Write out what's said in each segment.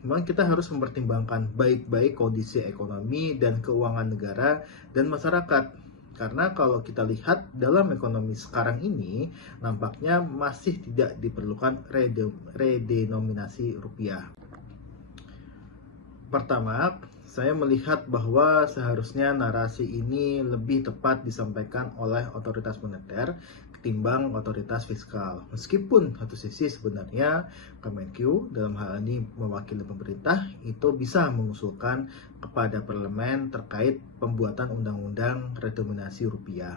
memang kita harus mempertimbangkan baik-baik kondisi ekonomi dan keuangan negara dan masyarakat. Karena kalau kita lihat dalam ekonomi sekarang ini, nampaknya masih tidak diperlukan redenominasi rupiah. Pertama, saya melihat bahwa seharusnya narasi ini lebih tepat disampaikan oleh otoritas moneter ketimbang otoritas fiskal. Meskipun satu sisi sebenarnya Kemenq dalam hal ini mewakili pemerintah itu bisa mengusulkan kepada parlemen terkait pembuatan undang-undang redenominasi rupiah.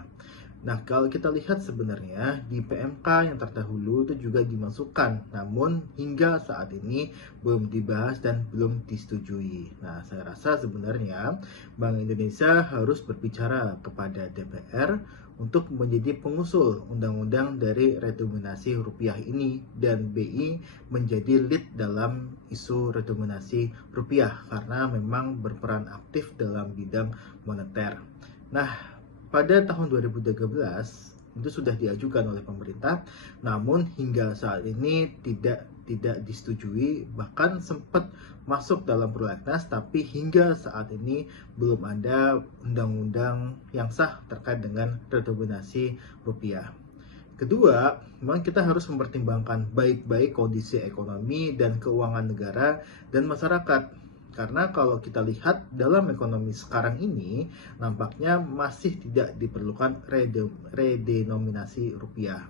Nah, kalau kita lihat sebenarnya di PMK yang terdahulu itu juga dimasukkan, namun hingga saat ini belum dibahas dan belum disetujui. Nah, saya rasa sebenarnya Bank Indonesia harus berbicara kepada DPR untuk menjadi pengusul undang-undang dari redenominasi rupiah ini dan BI menjadi lead dalam isu redenominasi rupiah karena memang berperan aktif dalam bidang moneter. Nah, pada tahun 2013 itu sudah diajukan oleh pemerintah, namun hingga saat ini tidak disetujui, bahkan sempat masuk dalam prolegnas, tapi hingga saat ini belum ada undang-undang yang sah terkait dengan redenominasi rupiah. Kedua, memang kita harus mempertimbangkan baik-baik kondisi ekonomi dan keuangan negara dan masyarakat. Karena kalau kita lihat dalam ekonomi sekarang ini, nampaknya masih tidak diperlukan redenominasi rupiah.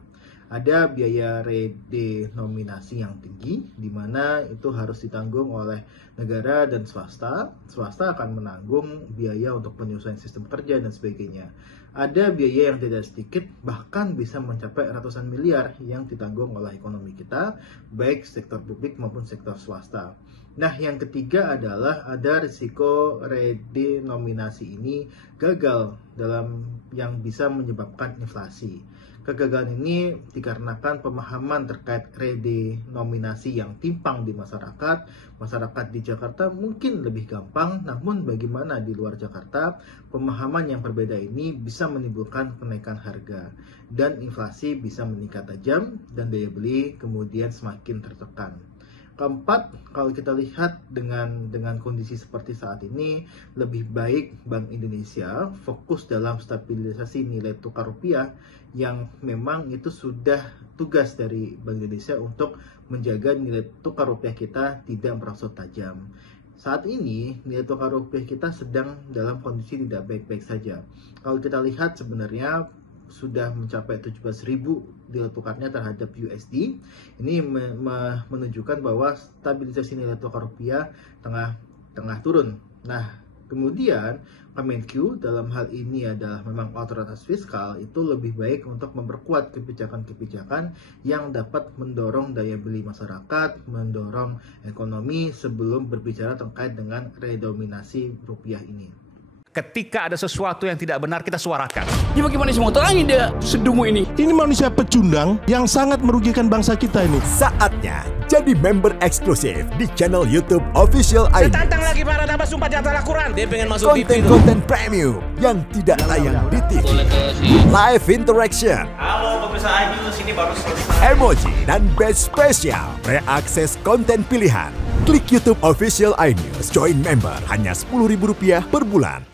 Ada biaya redenominasi yang tinggi, di mana itu harus ditanggung oleh negara dan swasta. Swasta akan menanggung biaya untuk penyesuaian sistem kerja dan sebagainya. Ada biaya yang tidak sedikit, bahkan bisa mencapai ratusan miliar yang ditanggung oleh ekonomi kita, baik sektor publik maupun sektor swasta. Nah, yang ketiga adalah ada risiko redenominasi ini gagal dalam yang bisa menyebabkan inflasi. Kegagalan ini dikarenakan pemahaman terkait redenominasi yang timpang di masyarakat. Masyarakat di Jakarta mungkin lebih gampang, namun bagaimana di luar Jakarta, pemahaman yang berbeda ini bisa menimbulkan kenaikan harga dan inflasi bisa meningkat tajam dan daya beli kemudian semakin tertekan. Keempat, kalau kita lihat dengan kondisi seperti saat ini, lebih baik Bank Indonesia fokus dalam stabilisasi nilai tukar rupiah yang memang itu sudah tugas dari Bank Indonesia untuk menjaga nilai tukar rupiah kita tidak merosot tajam. Saat ini nilai tukar rupiah kita sedang dalam kondisi tidak baik-baik saja. Kalau kita lihat sebenarnya sudah mencapai 17.000 nilai tukarnya terhadap USD. Ini menunjukkan bahwa stabilisasi nilai tukar rupiah tengah turun. Nah, kemudian Kemenq dalam hal ini adalah memang otoritas fiskal, itu lebih baik untuk memperkuat kebijakan-kebijakan yang dapat mendorong daya beli masyarakat, mendorong ekonomi sebelum berbicara terkait dengan redenominasi rupiah ini. Ketika ada sesuatu yang tidak benar, kita suarakan. Ya bagaimana semua terangin dia sedungu ini? Ini manusia pecundang yang sangat merugikan bangsa kita ini. Saatnya jadi member eksklusif di channel YouTube Official ID. Tantang lagi para tambah sumpah di atas Al-Quran. Dia pengen masuk TV. Konten premium yang tidak tayang di TV. Live interaction. Halo pemirsa iNews, ini baru selesai. Emoji dan badge spesial. Reakses konten pilihan. Klik YouTube Official iNews. Join member hanya Rp10.000 per bulan.